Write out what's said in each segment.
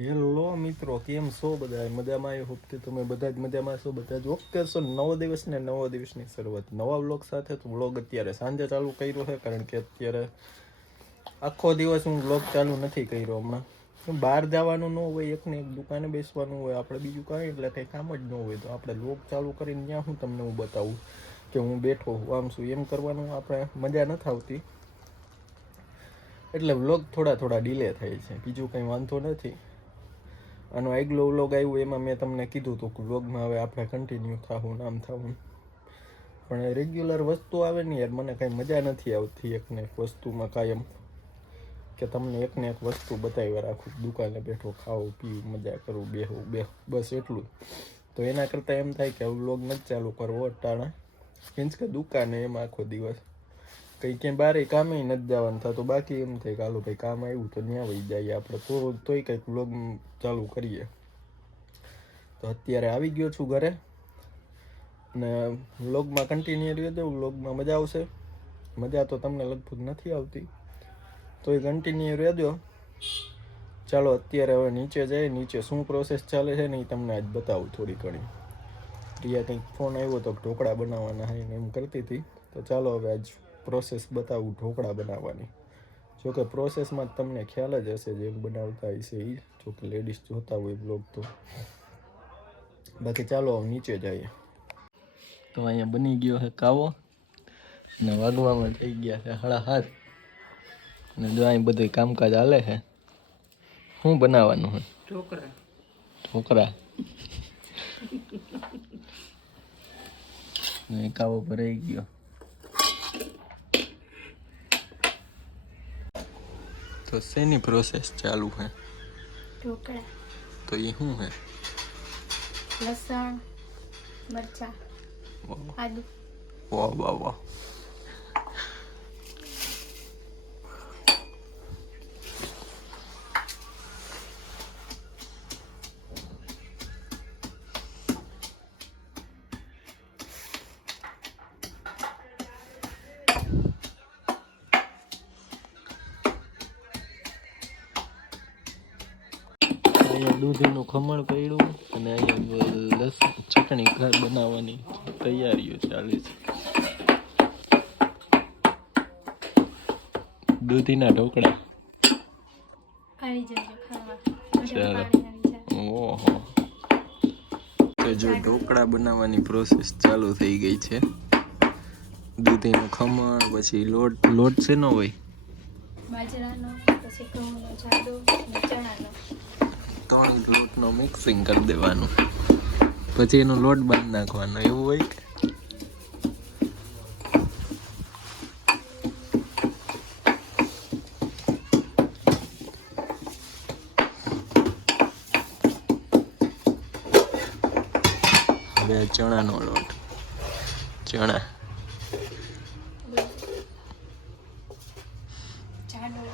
Hello મિત્રો, કેમ છો બધા? મજામાં? એ હોપ કે તમે બધા જ મજામાં છો. બધા જ ઓકે છો. નવો દિવસ ને નવો દિવસની શરૂઆત નવા વ્લોગ સાથે. તો વ્લોગ અત્યારે સાંજે ચાલુ કર્યો છે, કારણ કે અત્યારે આખો દિવસ હું વ્લોગ ચાલુ નથી કર્યો. હમણાં બહાર જવાનું ન હોય, એકને એક દુકાને બેસવાનું હોય, આપણે બીજું કાંઈ એટલે કંઈ કામ જ ન હોય, તો આપણે વ્લોગ ચાલુ કરીને ત્યાં હું તમને બતાવું કે હું બેઠો આમ છું. એમ કરવાનું આપણે મજા નથી આવતી, એટલે વ્લોગ થોડા ડીલે થાય છે. બીજું કંઈ વાંધો નથી. આનો આગલો વ્લોગ આવ્યો એમાં મેં તમને કીધું હતું કે વ્લોગમાં હવે આપણે કન્ટિન્યુ થવું નામ થવું, પણ રેગ્યુલર વસ્તુ આવે ને યાર, મને કાંઈ મજા નથી આવતી એકને એક વસ્તુમાં કાયમ, કે તમને એકને એક વસ્તુ બતાવ્યા રાખું, દુકાને બેઠો ખાવું પીવું મજા કરું બેહું બસ એટલું. તો એના કરતાં એમ થાય કે વ્લોગ નથી ચાલુ કરવો અટાણા, મીન્સ કે દુકાને એમાં આખો દિવસ કંઈ ક્યાંય બારે કામે નથી જવાનું થતું. બાકી એમ થાય કે હાલો ભાઈ કામ આવ્યું તો ત્યાં વહી જઈએ આપણે, તોય કંઈક વ્લોગ ચાલુ કરીએ. તો અત્યારે આવી ગયો છું ઘરે, ને વ્લોગમાં કન્ટિન્યુ રહેજો. વ્લોગમાં મજા આવશે. મજા તો તમને લગભગ નથી આવતી, તોય કન્ટિન્યુ રહેજો. ચાલો અત્યારે હવે નીચે જઈએ. નીચે શું પ્રોસેસ ચાલે છે ને એ તમને આજ બતાવું થોડી ઘણી. પ્રિયા કંઈક ફોન આવ્યો તો ઢોકળા બનાવવાના હોય ને એમ કરતી હતી, તો ચાલો હવે આજ પ્રોસેસ બતાવું ઢોકળા બનાવવાની. જોકે પ્રોસેસમાં જ તમને ખ્યાલ જ હશે જેમ બનાવતા હશે એ, જોકે લેડીઝ જોતા હોય બ્લોગ તો. બાકી ચાલો નીચે જઈએ. તો અહીંયા બની ગયો છે કાવો, ને વાગવામાં થઈ ગયા છે 7:30, ને જો અહીં બધું કામકાજ હાલે છે. શું બનાવવાનું છે? ઢોકળા. ને કાવો ભરાઈ ગયો. તો શેની પ્રોસેસ ચાલુ છે? ઢોકળા. તો એ શું છે? લસણ, મરચાં, આદુ. વાહ વાહ વાહ. અહીંયા દૂધીનું ખમણ પડ્યું, અને અહીંયા લસણ ચટણી ઘર બનાવવાની તૈયારીઓ ચાલે છે. દૂધીના ઢોકળા. આવી જજો ખાવા. ચાલો. ઓહો. તો જો ઢોકળા બનાવવાની પ્રોસેસ ચાલુ થઈ ગઈ છે. દૂધીનું ખમણ, પછી લોટ શેનો હોય? બાજરાનો, પછી ઘઉંનો જાડો અને ચણાનો. 3 લોટનો મિક્સિંગ કરી દેવાનું, પછી એનો લોટ બાંધી નાખવાનો, એવું હોય કે? હવે ચણાનો લોટ. ચણા જાડો.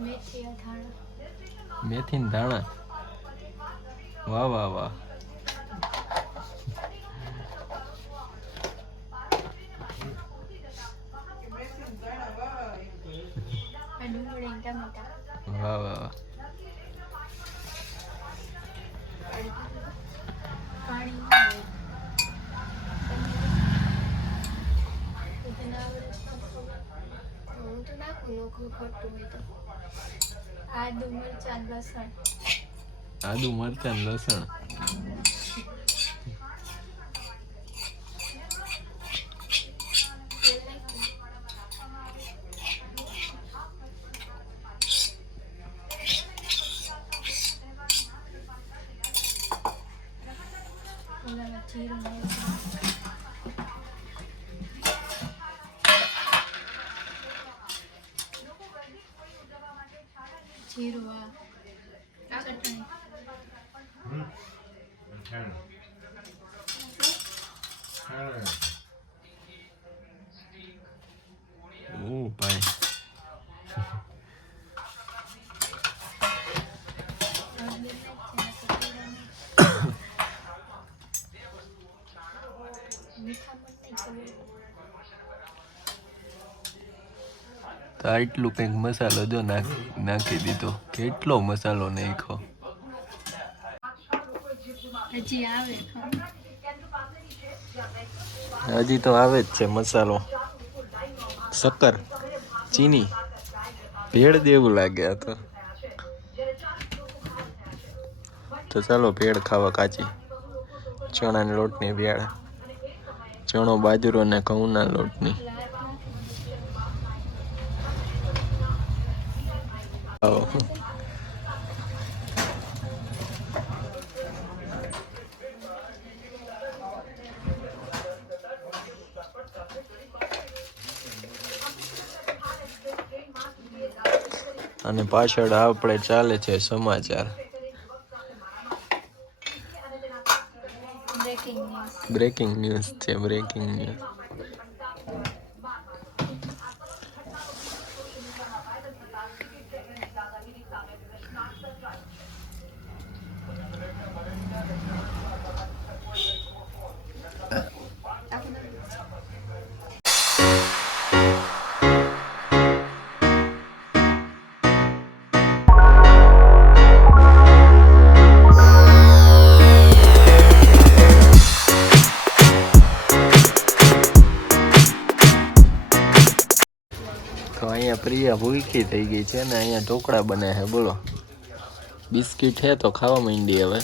મેથી ધાણા. મેથી ને ધાણા. વાહ વાહ વાહ. ડુંગળી, ટમેટા. વાહ વાહ વાહ. પાણી. હું તો નાખું નોખું ખોટું હોય તો. આદુ, મરચાં, લસણ. આદુ મરચાં ને લસણ. જીરું, જીરું, ચટણી. ઓ ભાઈ. તો આટલું કંઈક મસાલો જો નાખી દીધો. કેટલો મસાલો નાખ્યો. હજી આવે હજી તો આવે જ છે મસાલો. શક્કર, ચીની, ભેળ દેવું લાગે આ તો ચાલો ભેળ ખાવા કાચી. ચણાના લોટની ભેળ. ચણો બાજરો ને ઘઉંના લોટની. અને પાછળ આપણે ચાલે છે સમાચાર. બ્રેકિંગ ન્યૂઝ છે. Breaking news. તો અહીંયા પ્રિયા ભૂખી થઈ ગઈ છે ને અહીંયા ઢોકળા બને છે. બોલો, બિસ્કિટ હે તો ખાવા માંડી હવે.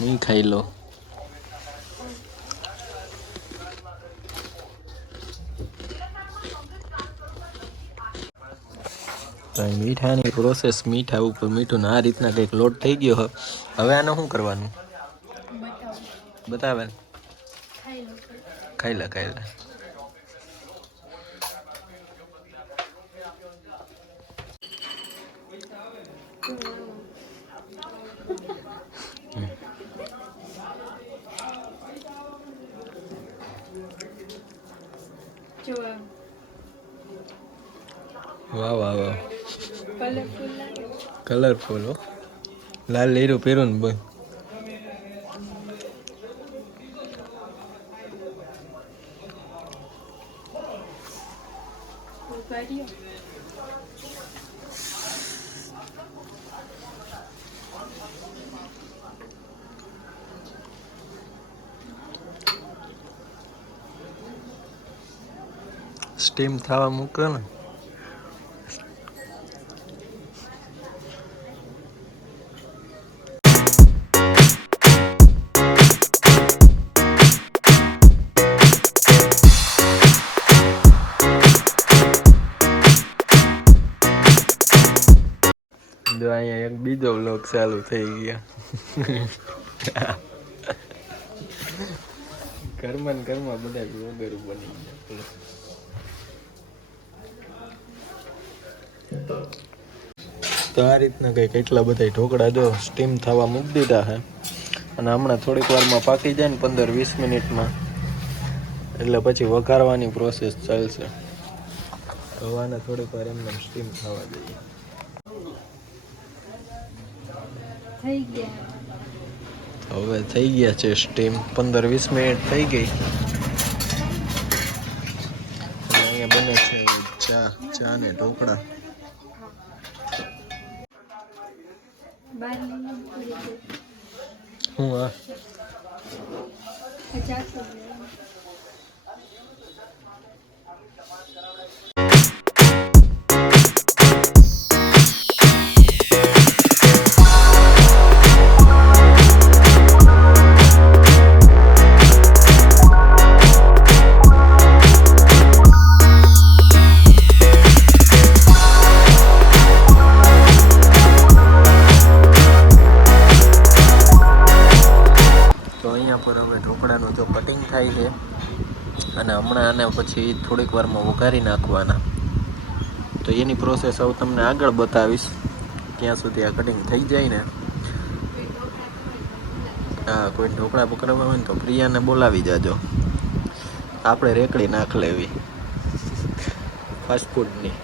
હું ખાઈ લો. મીઠાની પ્રોસેસ, મીઠા ઉપર મીઠું આ રીતના કંઈક લોટ થઈ ગયો. હવે આને શું કરવાનું બતાવે. ખાઈ લે. વાહ કલરફુલ હો. લાલ લીરું પહેરું ને બોલ. સ્ટીમ થવા મૂકો ને. જો અહીંયા એક બીજો વ્લોગ ચાલુ થઈ ગયા. ઘરમાં બધા વ્લોગરો બની ગયા. તો આ રીતના કંઈક એટલા બધા ઢોકળા જો સ્ટીમ થવા મૂકી દીધા છે. અને હમણાં થોડીક વારમાં પાકી જાય ને 15-20 મિનિટમાં, એટલે પછી વઘારવાની પ્રોસેસ ચાલશે. હવાને થોડીક વાર એમને સ્ટીમ થવા દઈએ. હવે થઈ ગયા છે સ્ટીમ. 15-20 મિનિટ થઈ ગઈ. અહીંયા બને છે ચા ને ઢોકળા. હું આ ઢોકળાનું જો કટિંગ થાય છે. અને હમણાં આને પછી થોડીક વારમાં વઘારી નાખવાના. તો એની પ્રોસેસ હવે તમને આગળ બતાવીશ. ત્યાં સુધી આ કટિંગ થઈ જાય ને. હા, કોઈ ઢોકળા પકડવા હોય ને તો પ્રિયાને બોલાવી જાજો. આપણે રેકડી નાખ લેવી ફાસ્ટફૂડની.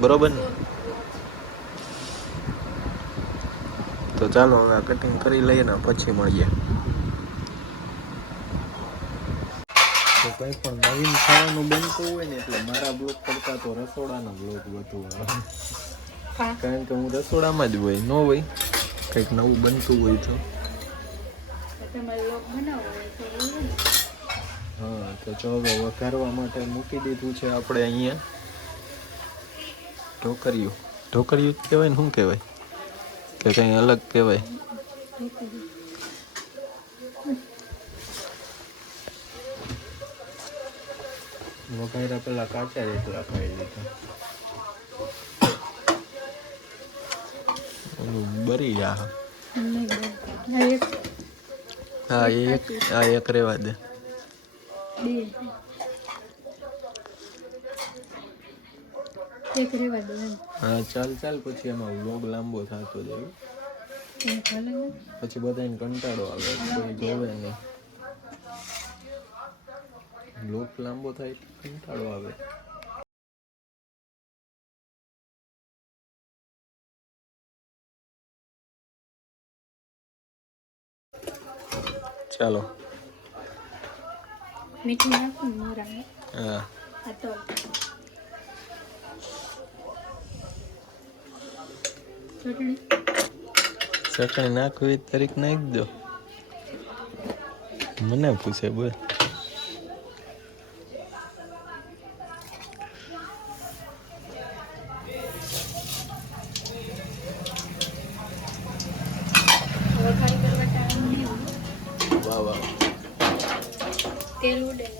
બરોબર ને? તો ચાલો હવે કટિંગ કરી લઈએ ને પછી મળીએ. કંઈ પણ નવીન ખાવાનું બનતું હોય ને એટલે મારા બ્લોગ કરતાં તો રસોડાના બ્લોગ વધુ આવે. કારણ કે હું રસોડામાં જ હોય, ન હોય કંઈક નવું બનતું હોય તો. હા, તો જો હવે વઘારવા માટે મૂકી દીધું છે આપણે અહીંયા ઢોકરિયું. ઢોકરિયું જ કહેવાય ને શું કહેવાય કે કંઈ અલગ કહેવાય? વઘાર્યા પેલા કાચા જ એકલા ખાઈ લીધા. બરી જા. હા એક રેવા દે. હા ચાલ પછી એમાં વ્લોગ લાંબો થતો જાય, પછી બધાને કંટાળો આવે, કોઈ જોવે નહીં. વ્લોગ લાંબો થાય કંટાળો આવે. ચાલો મીઠું નાખું મોરા. હા તો ચટણી નાખવી તરીક નાખી દો. મને પૂછે બોલ. વઘારી કરવા ટાઈમ નહીં હોય. વાહ વાહ. તેલ ઉડે ને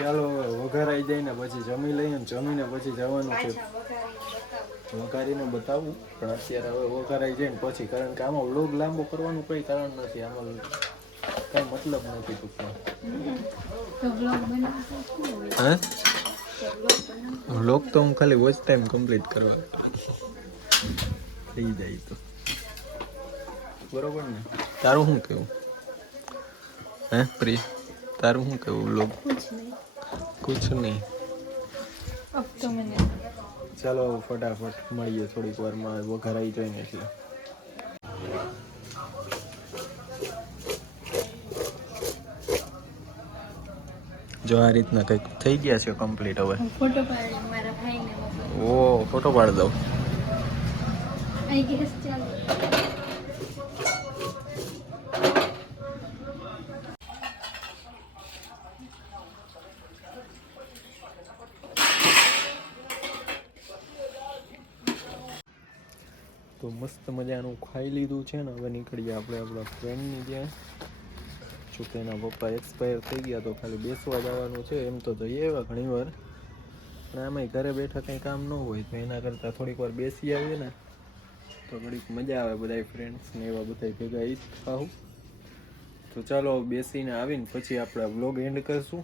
ચાલો વઘારાઈ જાય ને પછી જમી લઈએ ને જમીને પછી જવાનું છે. વઘારીને બતાવું પણ અત્યારે હવે વઘારાઈ જાય ને પછી, કારણ કે આમાં વ્લોગ લાંબો કરવાનું કંઈ કારણ નથી, આમાં કાંઈ મતલબ નથી ટૂંકમાં. હે વ્લોગ તો હું ખાલી વોચ ટાઈમ કમ્પ્લીટ કરવા થઈ જાય તો બરોબર ને. તારું શું કેવું હે પ્રિય? તારું શું કેવું વ્લોગ? कुछ नहीं. अब तो मैंने ચાલો ફટાફટ મળીએ થોડીક વારમાં વઘારાઈ જાય ને એટલે. જો આ રીતના કંઈક થઈ ગયા છે કમ્પ્લીટ હવે. ફોટો પાડી મારા ભાઈને મોકલો. ઓ ફોટો પાડી દઉં. અહીં ગેસ ચાલુ. તો મસ્ત મજાનું ખાઈ લીધું છે ને હવે નીકળીએ આપણે આપણા ફ્રેન્ડની ત્યાં. જોકે એના પપ્પા એક્સપાયર થઈ ગયા તો ખાલી બેસવા જવાનું છે. એમ તો જઈએ એવા ઘણી વાર પણ આમાંય ઘરે બેઠા કંઈ કામ ન હોય તો એના કરતાં થોડીક વાર બેસી આવીએ ને તો ઘડીક મજા આવે. બધા ફ્રેન્ડ્સ ને એવા બધા ભેગા ઈ જ ખાવું. તો ચાલો બેસીને આવીને પછી આપણે વ્લોગ એન્ડ કરશું.